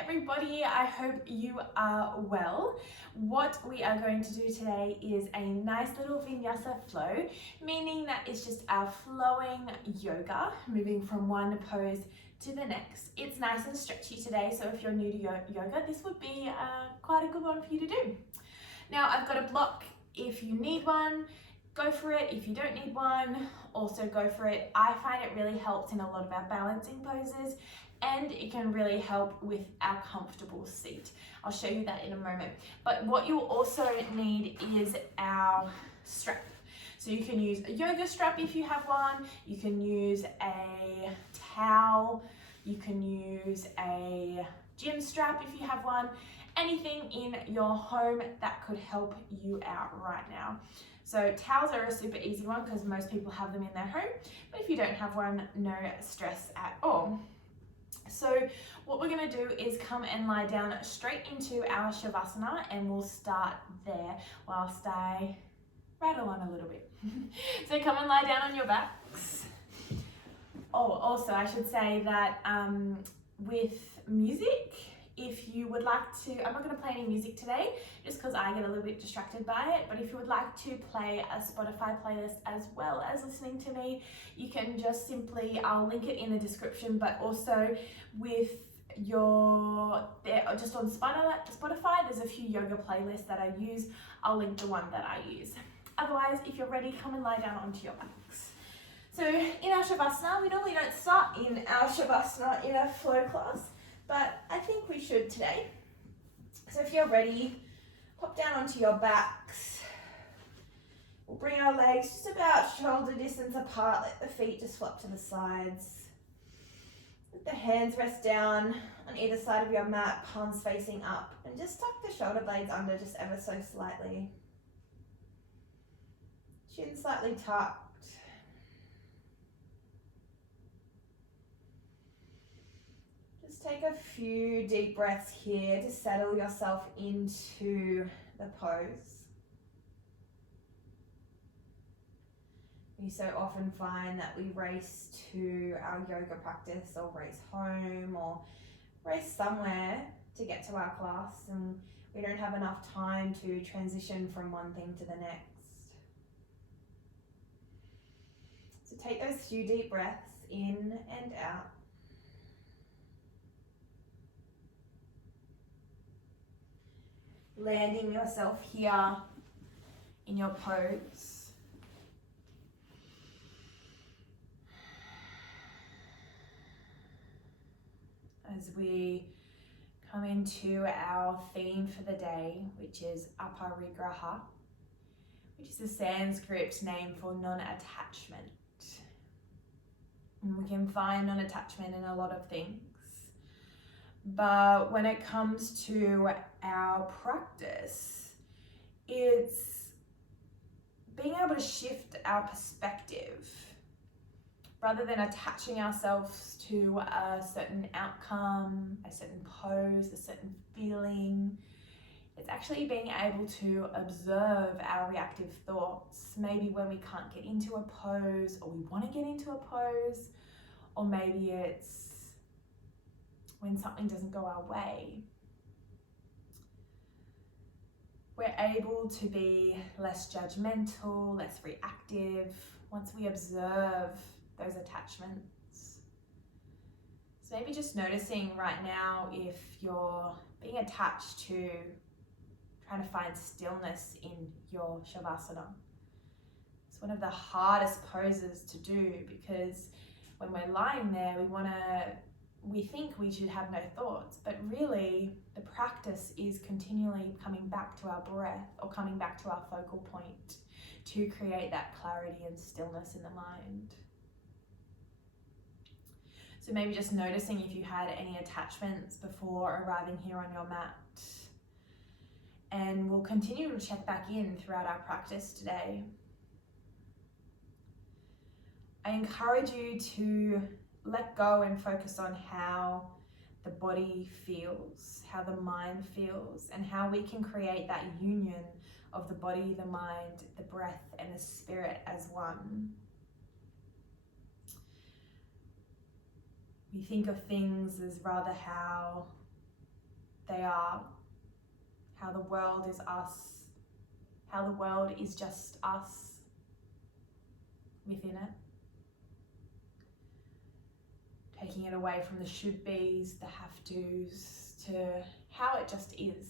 everybody, I hope you are well. What we are going to do today is a nice little vinyasa flow, meaning that it's just our flowing yoga, moving from one pose to the next. It's nice and stretchy today, so if you're new to yoga, this would be quite a good one for you to do. Now I've got a block. If you need one, go for it. If you don't need one, also go for it. I find it really helps in a lot of our balancing poses, and it can really help with our comfortable seat. I'll show you that in a moment. But what you'll also need is our strap. So you can use a yoga strap if you have one, you can use a towel, you can use a gym strap if you have one, anything in your home that could help you out right now. So towels are a super easy one because most people have them in their home, but if you don't have one, no stress at all. So what we're going to do is come and lie down straight into our Shavasana, and we'll start there whilst I rattle on a little bit. So come and lie down on your backs. Oh, also I should say that with music, if you would like to, I'm not going to play any music today just because I get a little bit distracted by it, but if you would like to play a Spotify playlist as well as listening to me, you can just simply, I'll link it in the description, but also with your, just on Spotify, there's a few yoga playlists that I use. I'll link the one that I use. Otherwise, if you're ready, come and lie down onto your backs. So in our Shavasana, we normally don't start in our Shavasana in a flow class, but I think we should today. So if you're ready, hop down onto your backs. We'll bring our legs just about shoulder distance apart, let the feet just flop to the sides. Let the hands rest down on either side of your mat, palms facing up, and just tuck the shoulder blades under just ever so slightly. Chin slightly tucked. Take a few deep breaths here to settle yourself into the pose. We so often find that we race to our yoga practice or race home or race somewhere to get to our class, and we don't have enough time to transition from one thing to the next. So take those few deep breaths in and out. Landing yourself here in your pose. As we come into our theme for the day, which is aparigraha, which is a Sanskrit name for non-attachment. And we can find non-attachment in a lot of things. But when it comes to our practice, it's being able to shift our perspective rather than attaching ourselves to a certain outcome, a certain pose, a certain feeling. It's actually being able to observe our reactive thoughts, maybe when we can't get into a pose or we want to get into a pose, or maybe it's when something doesn't go our way. We're able to be less judgmental, less reactive once we observe those attachments. So maybe just noticing right now if you're being attached to trying to find stillness in your Shavasana. It's one of the hardest poses to do because when we're lying there, we think we should have no thoughts, but really the practice is continually coming back to our breath or coming back to our focal point to create that clarity and stillness in the mind. So maybe just noticing if you had any attachments before arriving here on your mat. And we'll continue to check back in throughout our practice today. I encourage you to let go and focus on how the body feels, how the mind feels, and how we can create that union of the body, the mind, the breath, and the spirit as one. We think of things as rather how they are, how the world is us, how the world is just us within it. Taking it away from the should be's, the have to's, to how it just is.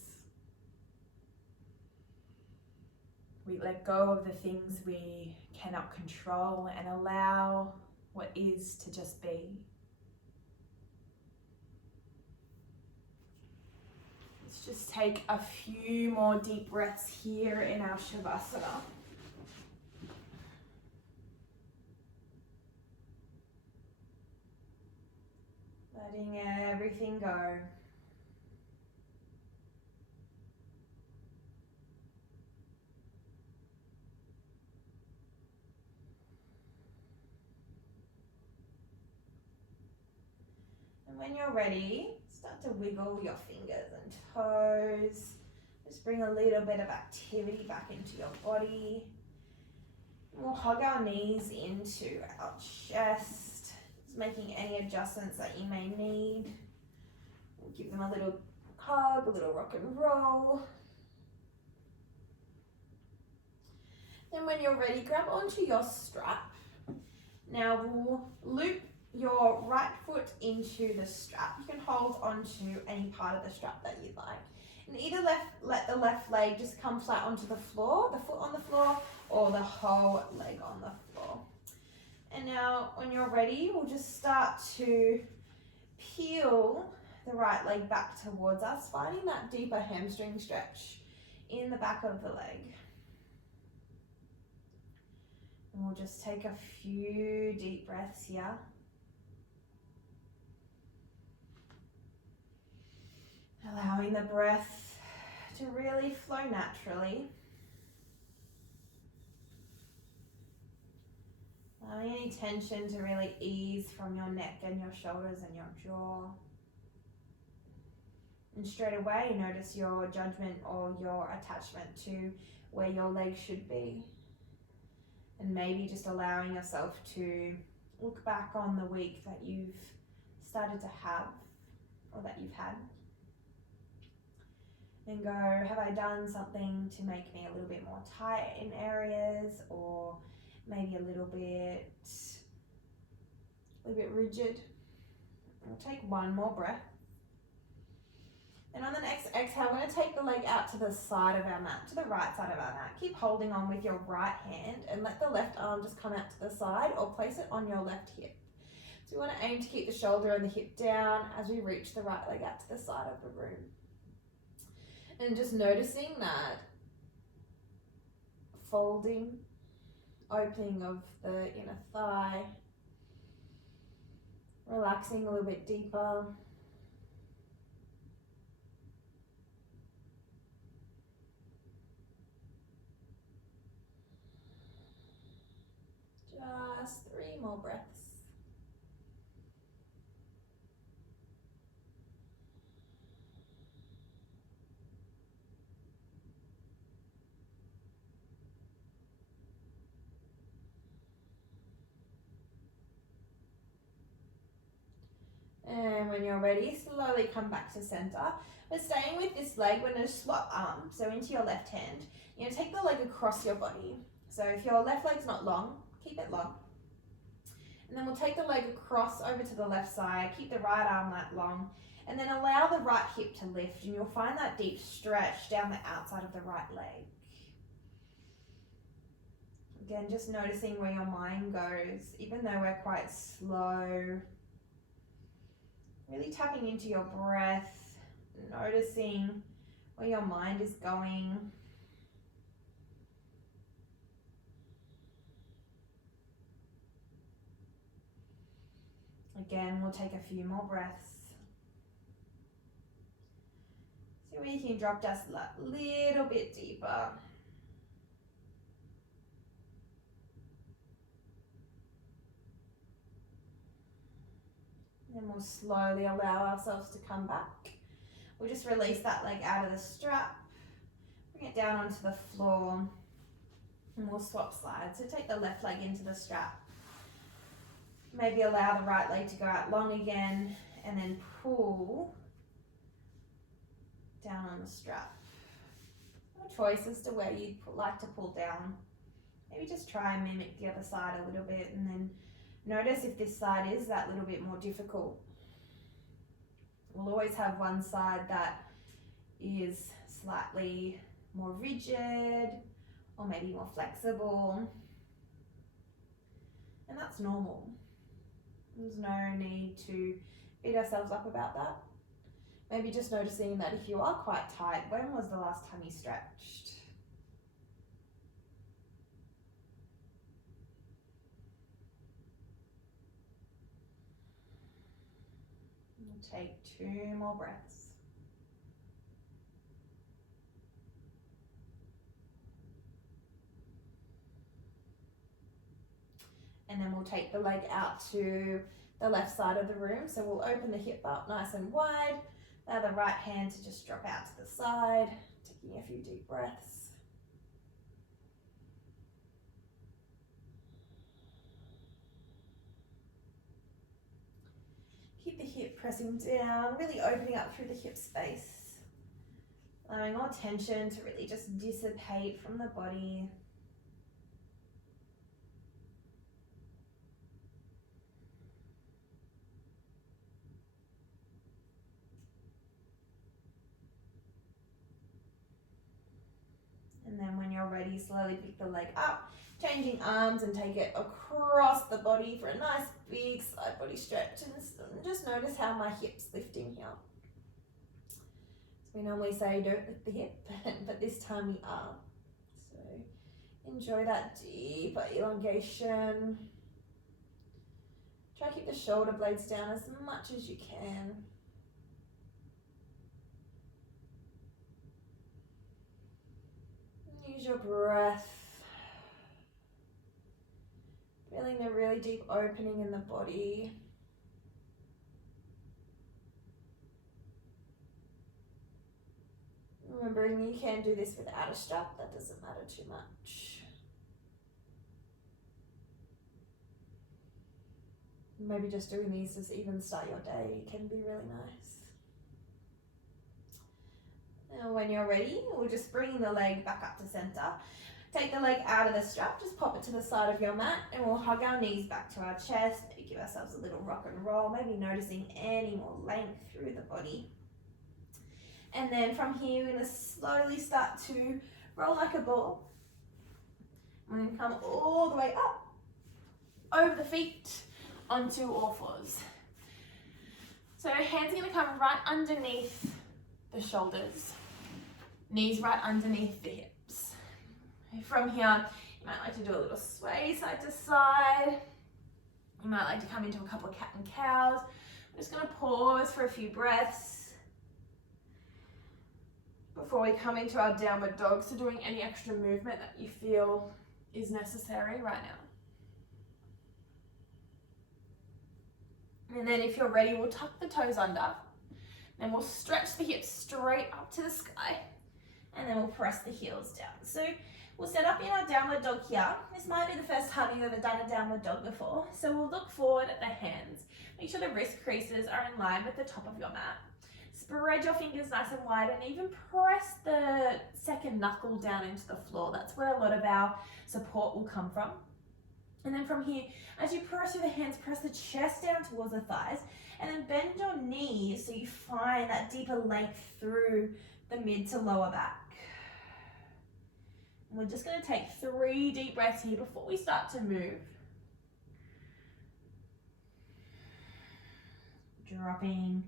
We let go of the things we cannot control and allow what is to just be. Let's just take a few more deep breaths here in our Shavasana. Letting everything go. And when you're ready, start to wiggle your fingers and toes. Just bring a little bit of activity back into your body. We'll hug our knees into our chest, just making any adjustments that you may need. We'll give them a little hug, a little rock and roll. Then when you're ready, grab onto your strap. Now we'll loop your right foot into the strap. You can hold onto any part of the strap that you like. And either let the left leg just come flat onto the floor, the foot on the floor, or the whole leg on the floor. And now when you're ready, we'll just start to peel the right leg back towards us, finding that deeper hamstring stretch in the back of the leg. And we'll just take a few deep breaths here. Allowing the breath to really flow naturally. Allowing any tension to really ease from your neck and your shoulders and your jaw. And straight away, notice your judgment or your attachment to where your leg should be. And maybe just allowing yourself to look back on the week that you've started to have or that you've had. And go, have I done something to make me a little bit more tight in areas, or maybe a little bit rigid? We'll take one more breath. And on the next exhale, we're going to take the leg out to the side of our mat, to the right side of our mat. Keep holding on with your right hand and let the left arm just come out to the side, or place it on your left hip. So we want to aim to keep the shoulder and the hip down as we reach the right leg out to the side of the room. And just noticing that folding, opening of the inner thigh, relaxing a little bit deeper. Just 3 more breaths. And when you're ready, slowly come back to center. But staying with this leg, we're going to swap arms, so into your left hand. You're going to take the leg across your body. So if your left leg's not long, keep it long. And then we'll take the leg across over to the left side, keep the right arm that long, and then allow the right hip to lift, and you'll find that deep stretch down the outside of the right leg. Again, just noticing where your mind goes, even though we're quite slow. Really tapping into your breath, noticing where your mind is going. Again, we'll take a few more breaths. See where you can drop just a little bit deeper. Then we'll slowly allow ourselves to come back. We'll just release that leg out of the strap, bring it down onto the floor, and we'll swap sides. So take the left leg into the strap. Maybe allow the right leg to go out long again, and then pull down on the strap. No choice as to where you'd like to pull down. Maybe just try and mimic the other side a little bit, and then notice if this side is that little bit more difficult. We'll always have one side that is slightly more rigid or maybe more flexible, and that's normal. There's no need to beat ourselves up about that. Maybe just noticing that if you are quite tight, when was the last time you stretched? We'll take 2 more breaths. And then we'll take the leg out to the left side of the room. So we'll open the hip up nice and wide. Allow the right hand to just drop out to the side, taking a few deep breaths. Keep the hip pressing down, really opening up through the hip space. Allowing all tension to really just dissipate from the body. And then when you're ready, slowly pick the leg up, changing arms and take it across the body for a nice big side body stretch. And just notice how my hip's lifting here. So we normally say don't lift the hip, but this time we are. So enjoy that deeper elongation. Try to keep the shoulder blades down as much as you can. Use your breath. Feeling the really deep opening in the body. Remembering you can do this without a strap, that doesn't matter too much. Maybe just doing these to even start your day can be really nice. Now when you're ready, we'll just bring the leg back up to center. Take the leg out of the strap, just pop it to the side of your mat, and we'll hug our knees back to our chest. Maybe give ourselves a little rock and roll, maybe noticing any more length through the body. And then from here, we're going to slowly start to roll like a ball. We're going to come all the way up, over the feet, onto all fours. So hands are going to come right underneath the shoulders, knees right underneath the hips. From here, you might like to do a little sway side to side. You might like to come into a couple of cat and cows. I'm just going to pause for a few breaths before we come into our downward dog. So doing any extra movement that you feel is necessary right now. And then if you're ready, we'll tuck the toes under. Then we'll stretch the hips straight up to the sky. And then we'll press the heels down. So we'll set up in our downward dog here. This might be the first time you've ever done a downward dog before. So we'll look forward at the hands. Make sure the wrist creases are in line with the top of your mat. Spread your fingers nice and wide and even press the second knuckle down into the floor. That's where a lot of our support will come from. And then from here, as you press through the hands, press the chest down towards the thighs and then bend your knees so you find that deeper length through the mid to lower back. And we're just going to take 3 deep breaths here before we start to move. Dropping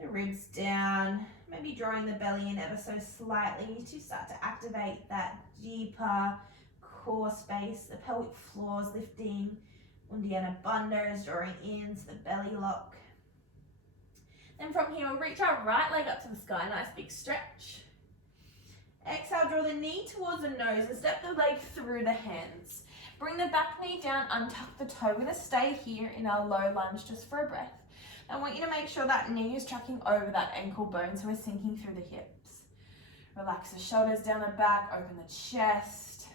the ribs down, maybe drawing the belly in ever so slightly to start to activate that deeper core space. The pelvic floor is lifting. Uddiyana Bandha is drawing into the belly lock. Then from here, we'll reach our right leg up to the sky, nice big stretch. Exhale, draw the knee towards the nose and step the leg through the hands. Bring the back knee down, untuck the toe. We're going to stay here in our low lunge just for a breath. I want you to make sure that knee is tracking over that ankle bone so we're sinking through the hips. Relax the shoulders down the back, open the chest.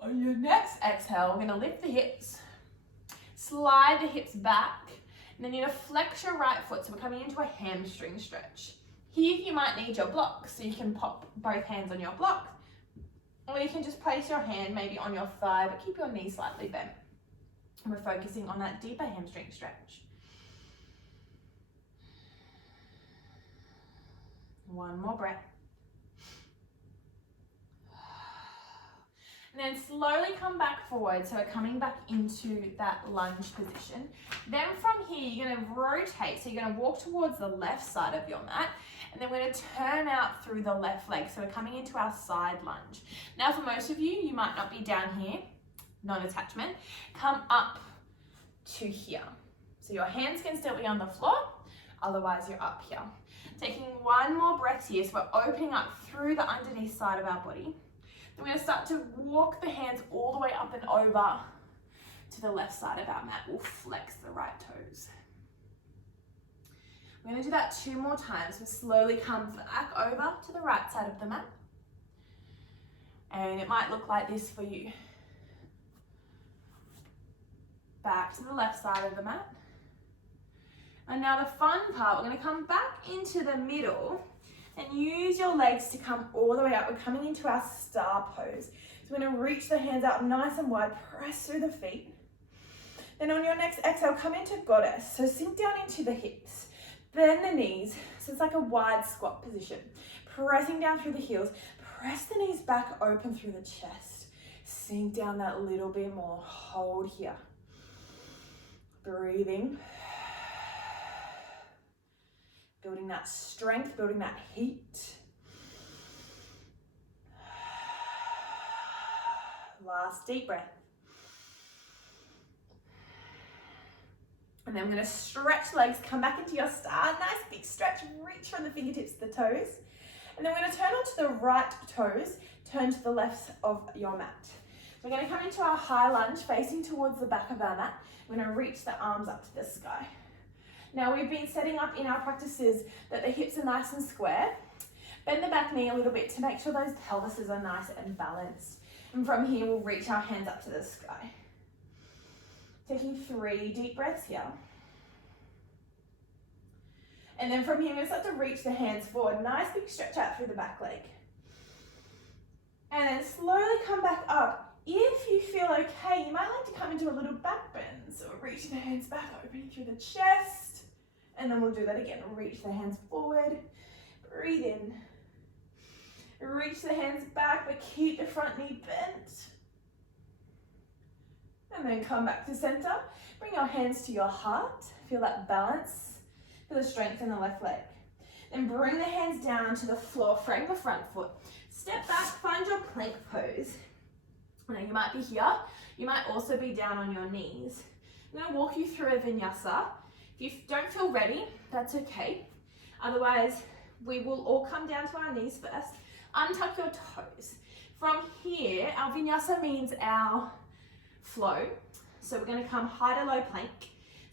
On your next exhale, we're going to lift the hips, slide the hips back, And then you're going to flex your right foot, so we're coming into a hamstring stretch. Here you might need your block, so you can pop both hands on your block, or you can just place your hand maybe on your thigh, but keep your knee slightly bent. And we're focusing on that deeper hamstring stretch. One more breath. And then slowly come back forward, so we're coming back into that lunge position. Then from here, you're going to rotate, so you're going to walk towards the left side of your mat, and then we're going to turn out through the left leg, so we're coming into our side lunge. Now for most of you, you might not be down here, non-attachment, come up to here. So your hands can still be on the floor, otherwise you're up here. Taking one more breath here, so we're opening up through the underneath side of our body. Then we're going to start to walk the hands all the way up and over to the left side of our mat. We'll flex the right toes. We're going to do that 2 more times. We'll slowly come back over to the right side of the mat. And it might look like this for you. Back to the left side of the mat. And now the fun part, we're going to come back into the middle and use your legs to come all the way up. We're coming into our star pose. So we're going to reach the hands out nice and wide, press through the feet. Then on your next exhale, come into goddess. So sink down into the hips, bend the knees. So it's like a wide squat position. Pressing down through the heels, press the knees back open through the chest. Sink down that little bit more, hold here. Breathing. Building that strength, building that heat. Last deep breath. And then I'm going to stretch legs, come back into your star. Nice big stretch, reach from the fingertips to the toes. And then we're going to turn onto the right toes, turn to the left of your mat. So we're going to come into our high lunge, facing towards the back of our mat. We're going to reach the arms up to the sky. Now we've been setting up in our practices that the hips are nice and square. Bend the back knee a little bit to make sure those pelvises are nice and balanced. And from here, we'll reach our hands up to the sky. Taking 3 deep breaths here. And then from here, we'll start to reach the hands forward. Nice big stretch out through the back leg. And then slowly come back up. If you feel okay, you might like to come into a little back bend. So reaching the hands back, opening through the chest. And then we'll do that again. Reach the hands forward. Breathe in. Reach the hands back, but keep the front knee bent. And then come back to center. Bring your hands to your heart. Feel that balance. Feel the strength in the left leg. Then bring the hands down to the floor. Frame the front foot. Step back, find your plank pose. Now you might be here. You might also be down on your knees. I'm going to walk you through a vinyasa. If you don't feel ready, that's okay. Otherwise, we will all come down to our knees first. Untuck your toes. From here, our vinyasa means our flow. So we're going to come high to low plank.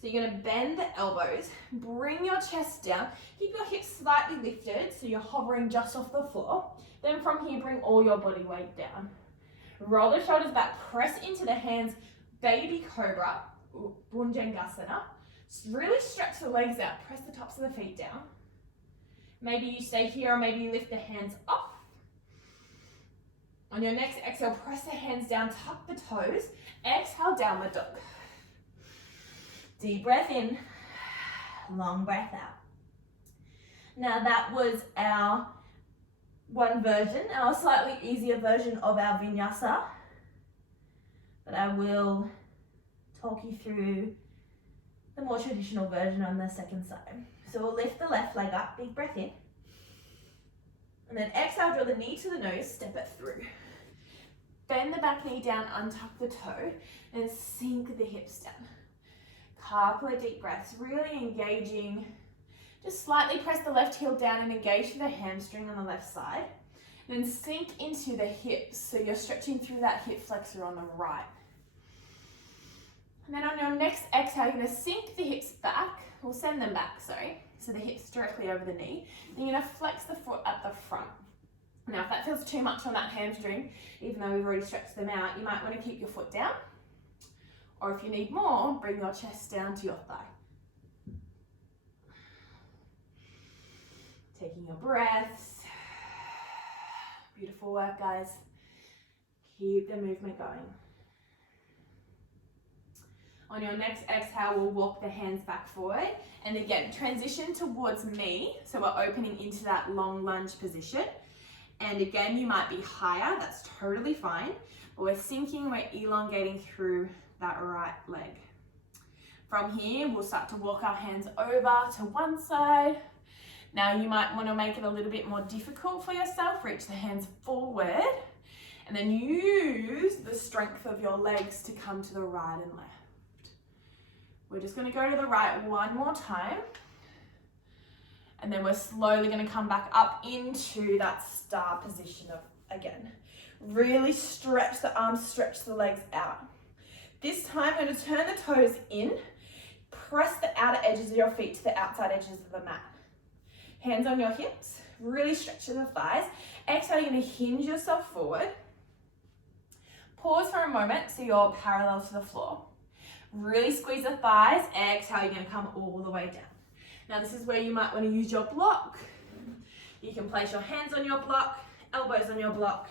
So you're going to bend the elbows, bring your chest down, keep your hips slightly lifted so you're hovering just off the floor. Then from here, bring all your body weight down. Roll the shoulders back, press into the hands, baby cobra, Bhujangasana. Really stretch the legs out, press the tops of the feet down. Maybe you stay here or maybe you lift the hands up. On your next exhale, press the hands down, tuck the toes. Exhale, downward dog. Deep breath in, long breath out. Now that was our one version, our slightly easier version of our vinyasa. But I will talk you through the more traditional version on the second side. So we'll lift the left leg up, big breath in. And then exhale, draw the knee to the nose, step it through. Bend the back knee down, untuck the toe, and sink the hips down. Couple of deep breaths, really engaging. Just slightly press the left heel down and engage through the hamstring on the left side. Then sink into the hips, so you're stretching through that hip flexor on the right. And then on your next exhale, you're going to sink the hips back, or send them back, sorry. So the hips directly over the knee. Then you're going to flex the foot at the front. Now if that feels too much on that hamstring, even though we've already stretched them out, you might want to keep your foot down. Or if you need more, bring your chest down to your thigh. Taking your breaths. Beautiful work, guys. Keep the movement going. On your next exhale, we'll walk the hands back forward. And again, transition towards me. So we're opening into that long lunge position. And again, you might be higher. That's totally fine. But we're sinking, we're elongating through that right leg. From here, we'll start to walk our hands over to one side. Now you might want to make it a little bit more difficult for yourself. Reach the hands forward. And then use the strength of your legs to come to the right and left. We're just going to go to the right one more time. And then we're slowly going to come back up into that star position of, again, really stretch the arms, stretch the legs out. This time, I'm going to turn the toes in, press the outer edges of your feet to the outside edges of the mat. Hands on your hips, really stretch the thighs. Exhale, you're going to hinge yourself forward. Pause for a moment so you're parallel to the floor. Really squeeze the thighs. Exhale, you're going to come all the way down. Now this is where you might want to use your block. You can place your hands on your block, elbows on your block,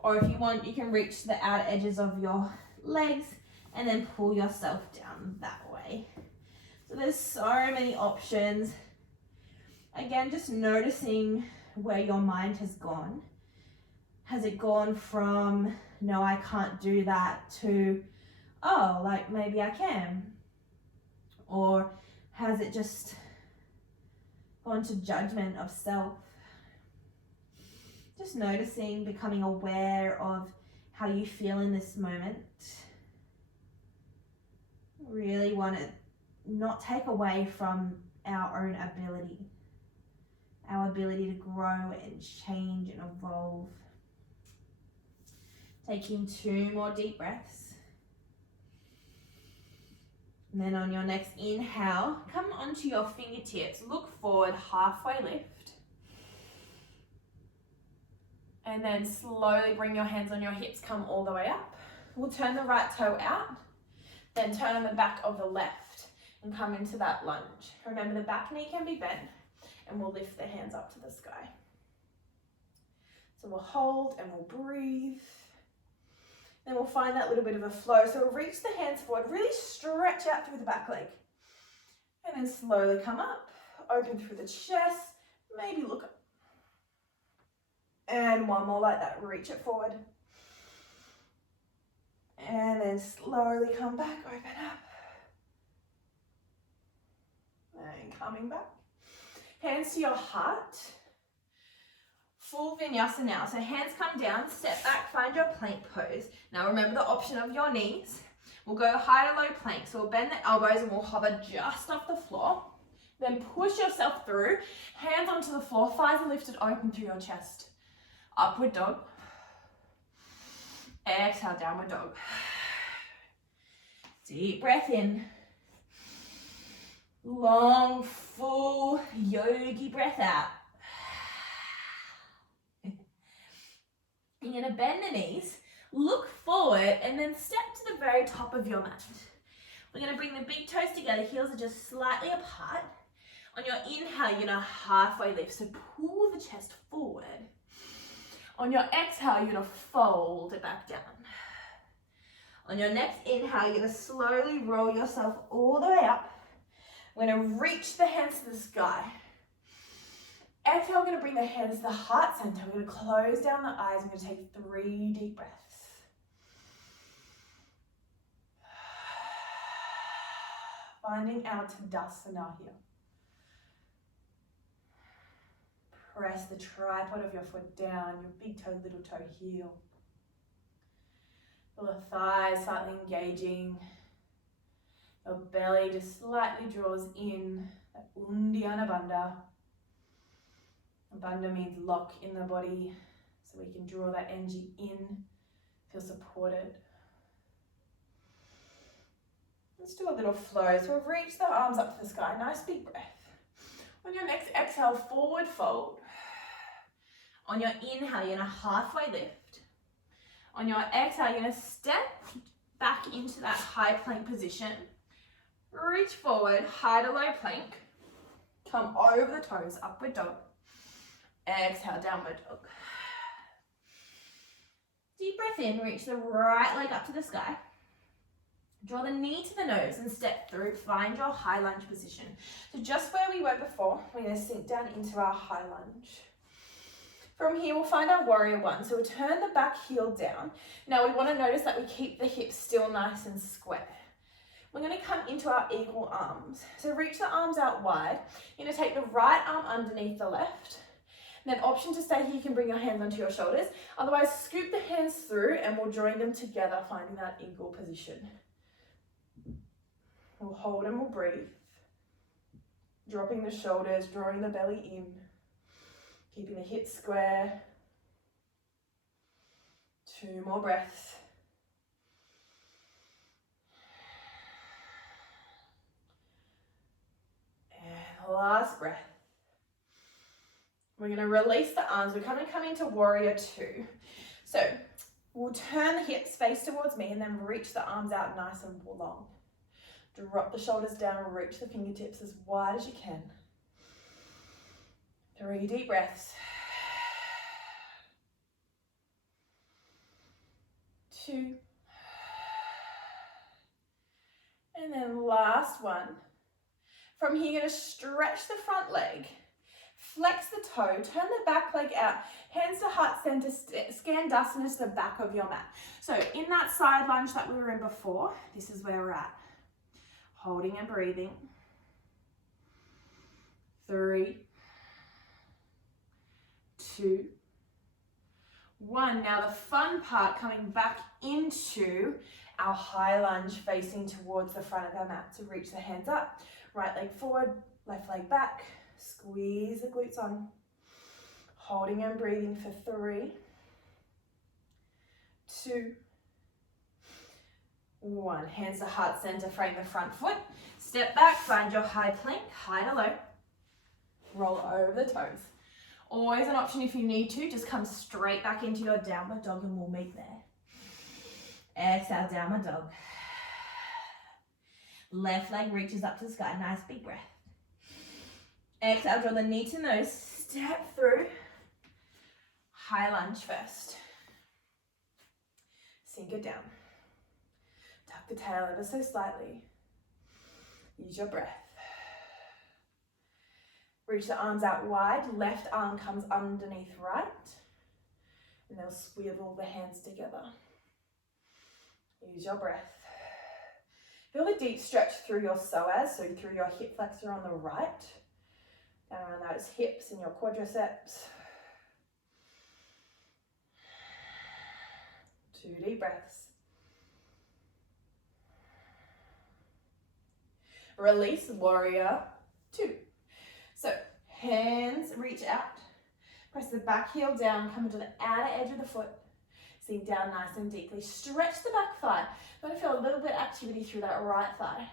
or if you want, you can reach the outer edges of your legs and then pull yourself down that way. So there's so many options. Again, just noticing where your mind has gone. Has it gone from, no, I can't do that, to, oh, like maybe I can? Or has it just gone to judgment of self? Just noticing, becoming aware of how you feel in this moment. Really want to not take away from our own ability. Our ability to grow and change and evolve. Taking 2 more deep breaths. And then on your next inhale, come onto your fingertips. Look forward, halfway lift. And then slowly bring your hands on your hips, come all the way up. We'll turn the right toe out, then turn on the back of the left and come into that lunge. Remember, the back knee can be bent, and we'll lift the hands up to the sky. So we'll hold and we'll breathe. Then we'll find that little bit of a flow. So we'll reach the hands forward, really stretch out through the back leg. And then slowly come up, open through the chest, maybe look up. And one more like that, reach it forward. And then slowly come back, open up. And coming back. Hands to your heart. Full vinyasa now. So hands come down, step back, find your plank pose. Now remember the option of your knees. We'll go high to low plank. So we'll bend the elbows and we'll hover just off the floor. Then push yourself through. Hands onto the floor, thighs are lifted open through your chest. Upward dog. Exhale, downward dog. Deep breath in. Long, full yogi breath out. You're going to bend the knees, look forward, and then step to the very top of your mat. We're going to bring the big toes together, heels are just slightly apart. On your inhale, you're going to halfway lift, so pull the chest forward. On your exhale, you're going to fold it back down. On your next inhale, you're going to slowly roll yourself all the way up. We're going to reach the hands to the sky. Exhale, we're going to bring the hands to the heart center. We're going to close down the eyes. We're going to take 3 deep breaths. Finding our Tadasana here. Press the tripod of your foot down, your big toe, little toe, heel. Feel the thighs slightly engaging. Your belly just slightly draws in, that Uddiyana Bandha. Bandha means lock in the body, so we can draw that energy in, feel supported. Let's do a little flow. So we'll reach the arms up to the sky, nice big breath. On your next exhale, forward fold. On your inhale, you're going to halfway lift. On your exhale, you're going to step back into that high plank position. Reach forward, high to low plank. Come over the toes, upward dog. Exhale, downward dog. Deep breath in, reach the right leg up to the sky. Draw the knee to the nose and step through. Find your high lunge position. So just where we were before, we're going to sink down into our high lunge. From here, we'll find our warrior one. So we'll turn the back heel down. Now we want to notice that we keep the hips still nice and square. We're going to come into our eagle arms. So reach the arms out wide. You're going to take the right arm underneath the left. And then option to stay here, you can bring your hands onto your shoulders. Otherwise, scoop the hands through and we'll join them together, finding that eagle position. We'll hold and we'll breathe. Dropping the shoulders, drawing the belly in. Keeping the hips square. 2 more breaths. And last breath. We're going to release the arms. We're going to come into warrior 2. So we'll turn the hips face towards me and then reach the arms out nice and long. Drop the shoulders down, reach the fingertips as wide as you can. 3 deep breaths. 2. And then last one. From here, you're going to stretch the front leg. Flex the toe, turn the back leg out, hands to heart center, Skandasana to the back of your mat. So in that side lunge that we were in before, this is where we're at. Holding and breathing. 3, 2, 1. Now the fun part, coming back into our high lunge facing towards the front of our mat. So reach the hands up, right leg forward, left leg back. Squeeze the glutes on. Holding and breathing for 3, 2, 1. Hands to heart center, frame the front foot. Step back, find your high plank, high to low. Roll over the toes. Always an option if you need to, just come straight back into your downward dog and we'll meet there. Exhale, downward dog. Left leg reaches up to the sky, nice big breath. Exhale, draw the knee to nose, step through. High lunge first. Sink it down. Tuck the tail ever so slightly. Use your breath. Reach the arms out wide. Left arm comes underneath right. And they'll swivel the hands together. Use your breath. Feel the deep stretch through your psoas, so through your hip flexor on the right. Down around those hips and your quadriceps. 2 deep breaths. Release, warrior 2. So hands reach out. Press the back heel down, come into the outer edge of the foot. Sink down nice and deeply. Stretch the back thigh. I'm going to feel a little bit of activity through that right thigh.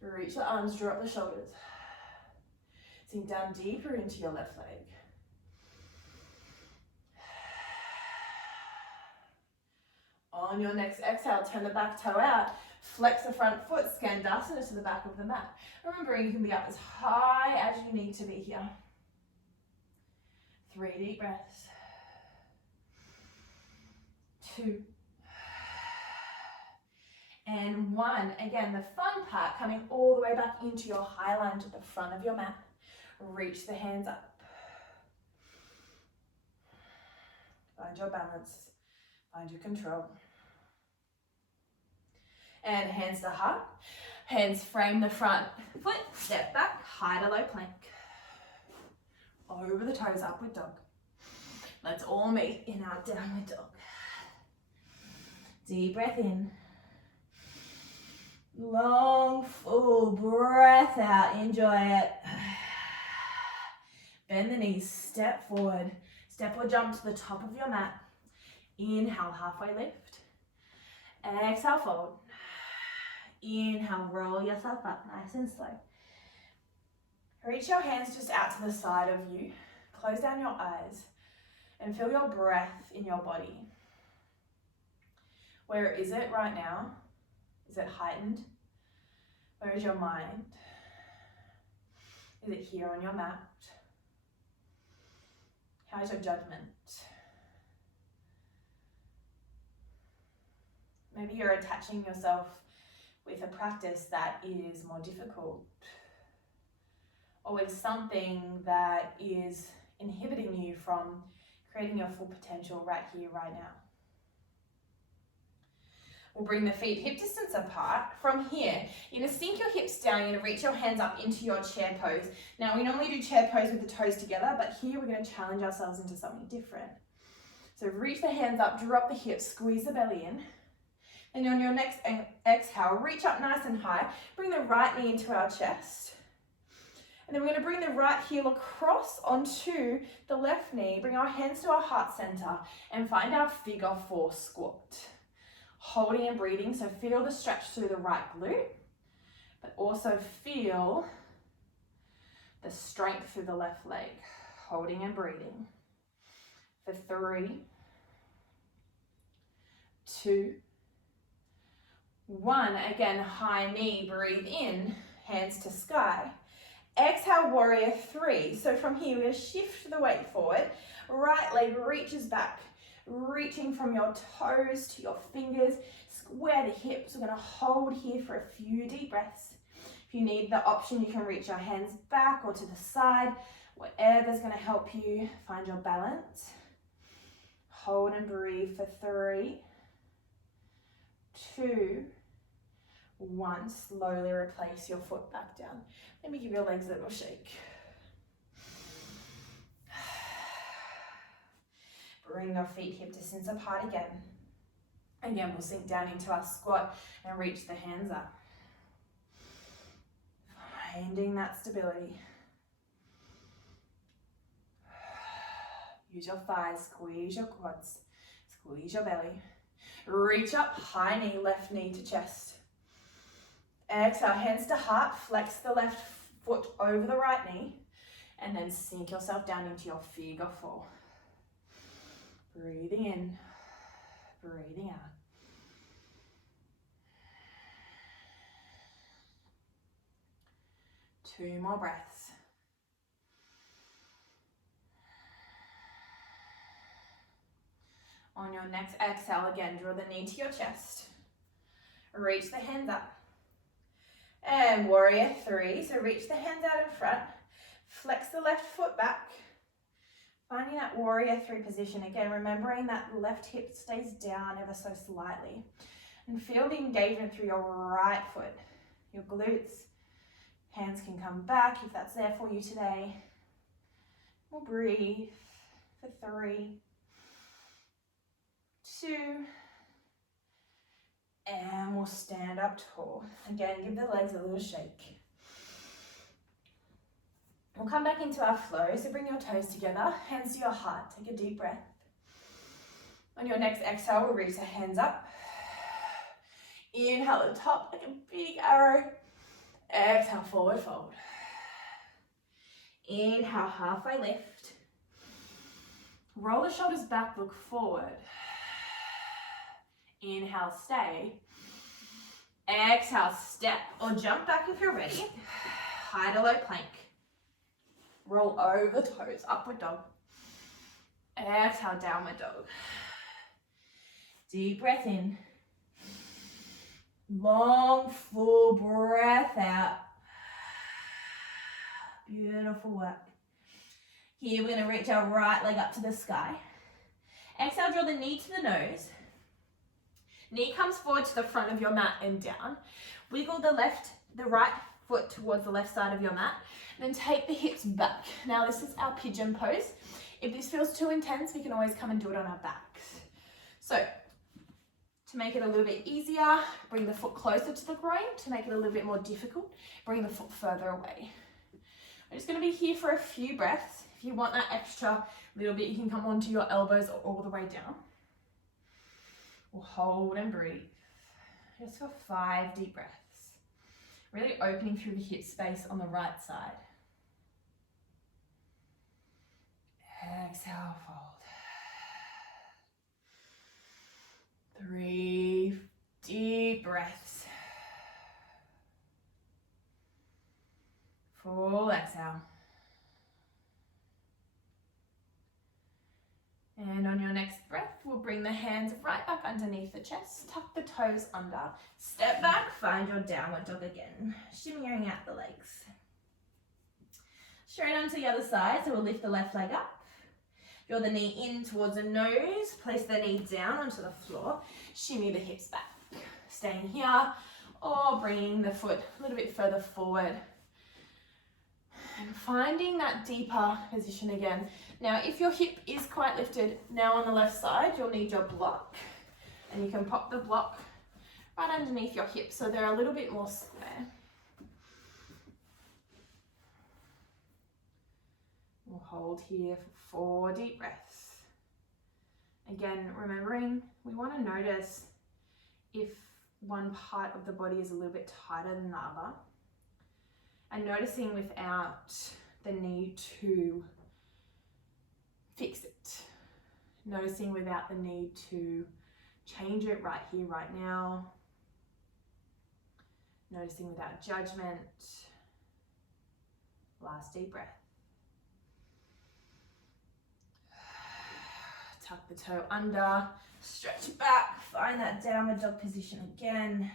Reach the arms, draw up the shoulders. Sink down deeper into your left leg. On your next exhale, turn the back toe out. Flex the front foot, Skandasana to the back of the mat. Remembering you can be up as high as you need to be here. 3 deep breaths. 2. And 1. Again, the fun part, coming all the way back into your high lunge at the front of your mat. Reach the hands up. Find your balance. Find your control. And hands to heart. Hands frame the front foot. Step back. High to low plank. Over the toes, upward dog. Let's all meet in our downward dog. Deep breath in. Long, full breath out. Enjoy it. Bend the knees, step forward. Step or jump to the top of your mat. Inhale, halfway lift. Exhale, fold. Inhale, roll yourself up nice and slow. Reach your hands just out to the side of you. Close down your eyes and feel your breath in your body. Where is it right now? Is it heightened? Where is your mind? Is it here on your mat? How's your judgment? Maybe you're attaching yourself with a practice that is more difficult, or with something that is inhibiting you from creating your full potential right here, right now. We'll bring the feet hip distance apart. From here, you're going to sink your hips down, you're going to reach your hands up into your chair pose. Now, we normally do chair pose with the toes together, but here we're going to challenge ourselves into something different. So reach the hands up, drop the hips, squeeze the belly in. And on your next exhale, reach up nice and high. Bring the right knee into our chest. And then we're going to bring the right heel across onto the left knee. Bring our hands to our heart center and find our figure 4 squat. Holding and breathing, so feel the stretch through the right glute, but also feel the strength through the left leg. Holding and breathing. For 3, 2, 1. Again, high knee, breathe in, hands to sky. Exhale, warrior 3. So from here, we're going to shift the weight forward. Right leg reaches back, reaching from your toes to your fingers. Square the hips. We're going to hold here for a few deep breaths. If you need the option, you can reach your hands back or to the side. Whatever's going to help you find your balance. Hold and breathe for 3, 2, 1. Slowly replace your foot back down. Let me give your legs a little shake. Bring your feet hip distance apart again. Again, we'll sink down into our squat and reach the hands up. Finding that stability. Use your thighs, squeeze your quads, squeeze your belly. Reach up, high knee, left knee to chest. Exhale, hands to heart, flex the left foot over the right knee, and then sink yourself down into your figure 4. Breathing in, breathing out. Two more breaths. On your next exhale, again, draw the knee to your chest. Reach the hands up. And warrior 3, so reach the hands out in front. Flex the left foot back. Finding that warrior 3 position. Again, remembering that left hip stays down ever so slightly. And feel the engagement through your right foot, your glutes. Hands can come back if that's there for you today. We'll breathe for 3, 2, and we'll stand up tall. Again, give the legs a little shake. We'll come back into our flow, so bring your toes together, hands to your heart, take a deep breath. On your next exhale, we'll reach the hands up. Inhale at the top like a big arrow. Exhale, forward fold. Inhale, halfway lift. Roll the shoulders back, look forward. Inhale, stay. Exhale, step or jump back if you're ready. High to low plank. Roll over the toes, upward dog. Exhale, downward dog. Deep breath in. Long, full breath out. Beautiful work. Here we're going to reach our right leg up to the sky. Exhale, draw the knee to the nose. Knee comes forward to the front of your mat and down. Wiggle the right foot towards the left side of your mat. Then take the hips back. Now this is our pigeon pose. If this feels too intense, we can always come and do it on our backs. So, to make it a little bit easier, bring the foot closer to the groin. To make it a little bit more difficult, bring the foot further away. We're just going to be here for a few breaths. If you want that extra little bit, you can come onto your elbows or all the way down. We'll hold and breathe. Just for 5 deep breaths. Really opening through the hip space on the right side. Exhale, fold. 3 deep breaths. Full exhale. And on your next breath, we'll bring the hands right back underneath the chest, tuck the toes under, Step back, find your downward dog again, shimmying out the legs. Straight onto the other side, so we'll lift the left leg up. Draw the knee in towards the nose, place the knee down onto the floor, shimmy the hips back. Staying here, or bringing the foot a little bit further forward. And finding that deeper position again. Now, if your hip is quite lifted, now on the left side, you'll need your block. And you can pop the block right underneath your hips so they're a little bit more square. We'll hold here for 4 deep breaths. Again, remembering we want to notice if one part of the body is a little bit tighter than the other. And noticing without the need to fix it. Noticing without the need to change it right here, right now. Noticing without judgment. Last deep breath. Tuck the toe under, stretch back, find that downward dog position again.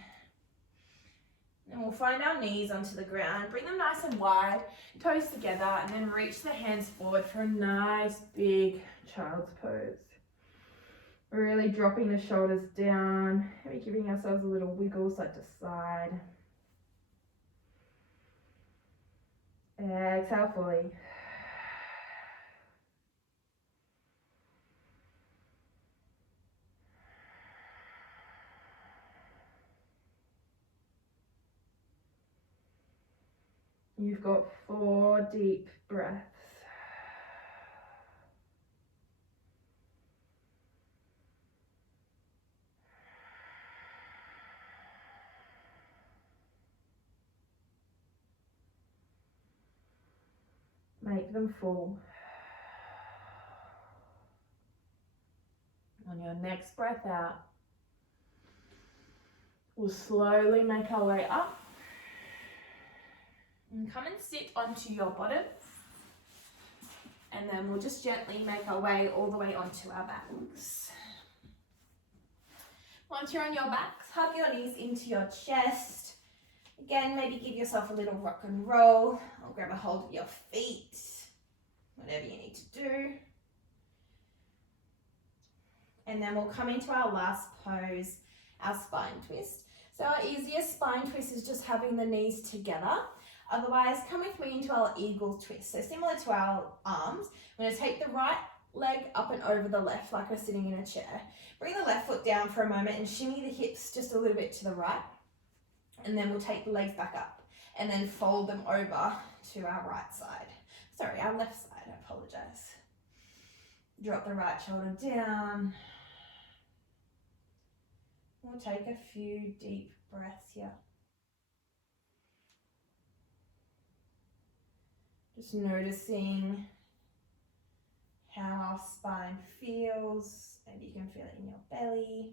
And we'll find our knees onto the ground, bring them nice and wide, toes together, and then reach the hands forward for a nice big child's pose. Really dropping the shoulders down, maybe giving ourselves a little wiggle side to side. Exhale fully. You've got 4 deep breaths. Make them full. On your next breath out, we'll slowly make our way up. And come and sit onto your bottom. And then we'll just gently make our way all the way onto our backs. Once you're on your backs, hug your knees into your chest. Again, maybe give yourself a little rock and roll, or grab a hold of your feet, whatever you need to do. And then we'll come into our last pose, our spine twist. So our easiest spine twist is just having the knees together. Otherwise, come with me into our eagle twist. So similar to our arms, I'm going to take the right leg up and over the left like we're sitting in a chair. Bring the left foot down for a moment and shimmy the hips just a little bit to the right. And then we'll take the legs back up and then fold them over to our right side. Sorry, our left side, I apologize. Drop the right shoulder down. We'll take a few deep breaths here. Just noticing how our spine feels. Maybe you can feel it in your belly.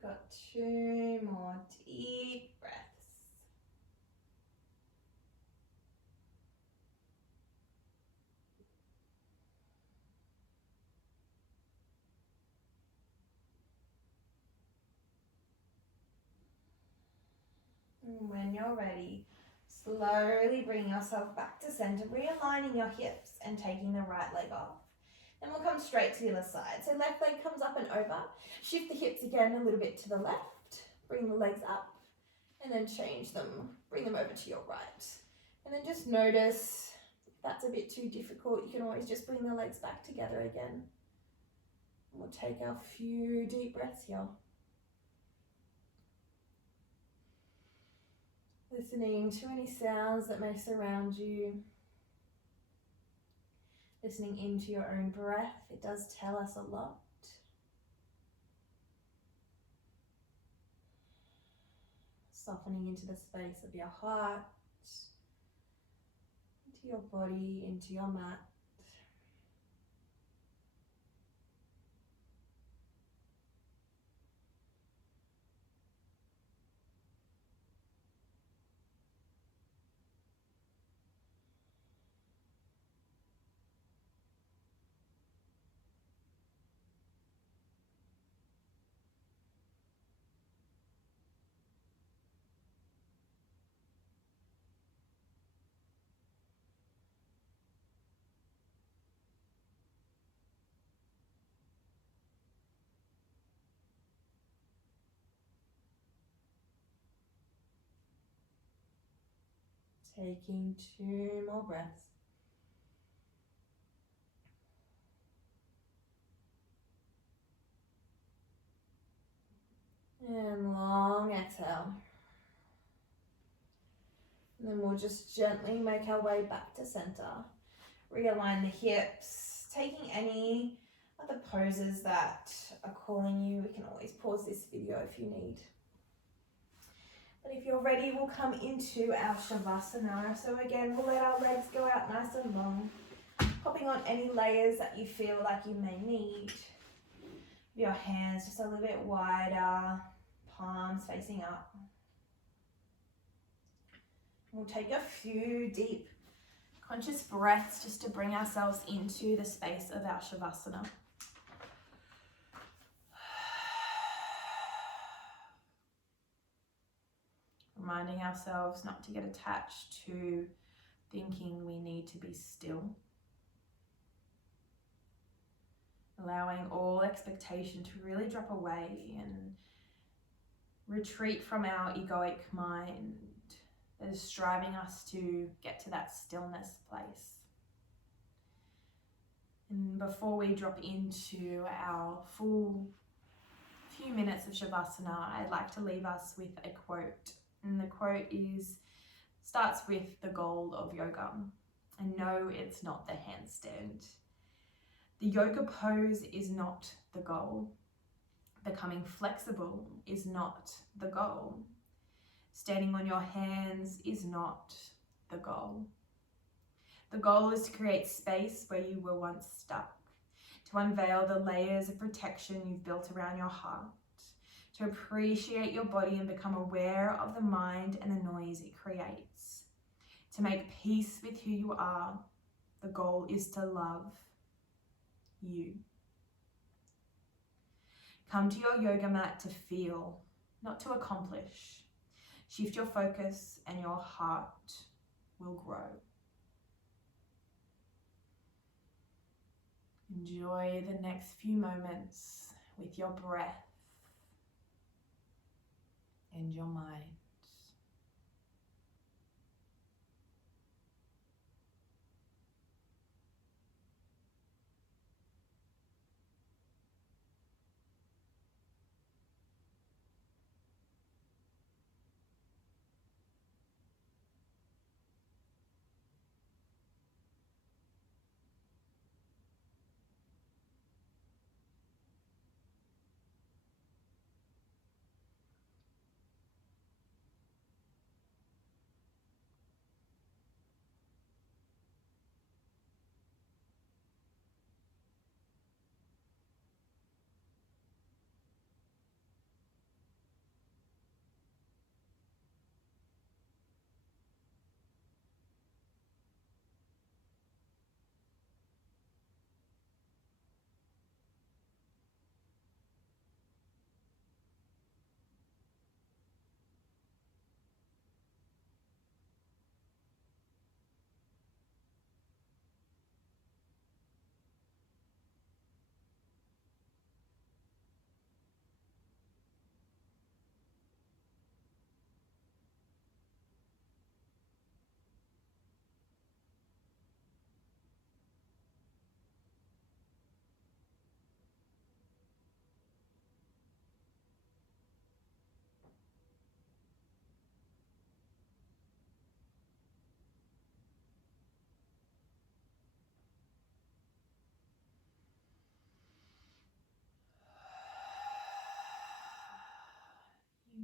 We've got 2 more deep breaths. And when you're ready, slowly bring yourself back to center, realigning your hips and taking the right leg off. Then we'll come straight to the other side. So left leg comes up and over. Shift the hips again a little bit to the left. Bring the legs up and then change them. Bring them over to your right. And then just notice if that's a bit too difficult, you can always just bring the legs back together again. And we'll take our few deep breaths here. Listening to any sounds that may surround you. Listening into your own breath, it does tell us a lot. Softening into the space of your heart, into your body, into your mat. Taking 2 more breaths. And long exhale. And then we'll just gently make our way back to center. Realign the hips, taking any other poses that are calling you. We can always pause this video if you need. But if you're ready, we'll come into our Shavasana. So again, we'll let our legs go out nice and long, popping on any layers that you feel like you may need. Your hands just a little bit wider, palms facing up. We'll take a few deep, conscious breaths just to bring ourselves into the space of our Shavasana. Reminding ourselves not to get attached to thinking we need to be still. Allowing all expectation to really drop away and retreat from our egoic mind that is striving us to get to that stillness place. And before we drop into our full few minutes of Shavasana, I'd like to leave us with a quote. And the quote starts with the goal of yoga. And no, it's not the handstand. The yoga pose is not the goal. Becoming flexible is not the goal. Standing on your hands is not the goal. The goal is to create space where you were once stuck, to unveil the layers of protection you've built around your heart, to appreciate your body and become aware of the mind and the noise it creates, to make peace with who you are. The goal is to love you. Come to your yoga mat to feel, not to accomplish. Shift your focus and your heart will grow. Enjoy the next few moments with your breath and your mind.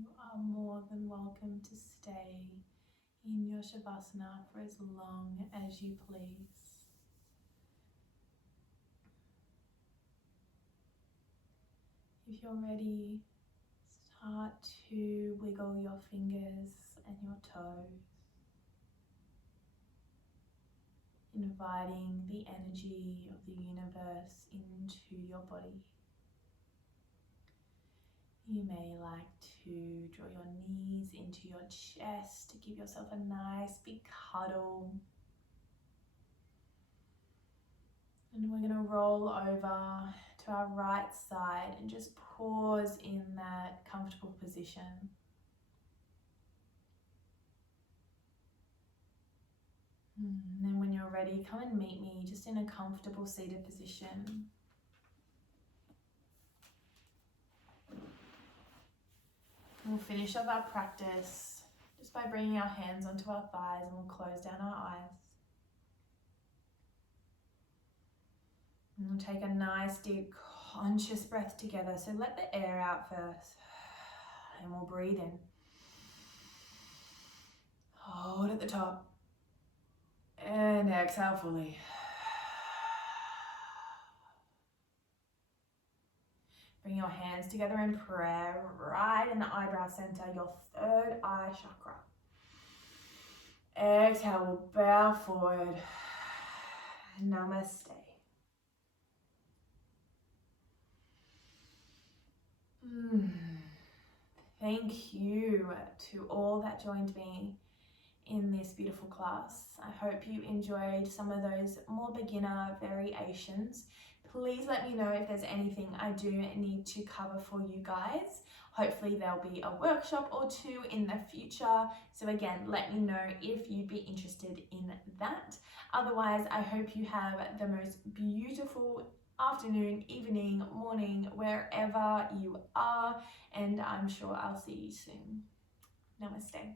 You are more than welcome to stay in your Shavasana for as long as you please. If you're ready, start to wiggle your fingers and your toes, inviting the energy of the universe into your body. You may like to draw your knees into your chest to give yourself a nice big cuddle. And we're going to roll over to our right side and just pause in that comfortable position. And then when you're ready, come and meet me just in a comfortable seated position. We'll finish off our practice just by bringing our hands onto our thighs, and we'll close down our eyes. And we'll take a nice deep conscious breath together. So let the air out first, and we'll breathe in. Hold at the top, and exhale fully. Bring your hands together in prayer, right in the eyebrow center, your third eye chakra. Exhale, we'll bow forward. Namaste. Thank you to all that joined me in this beautiful class. I hope you enjoyed some of those more beginner variations. Please let me know if there's anything I do need to cover for you guys. Hopefully there'll be a workshop or two in the future. So again, let me know if you'd be interested in that. Otherwise, I hope you have the most beautiful afternoon, evening, morning, wherever you are. And I'm sure I'll see you soon. Namaste.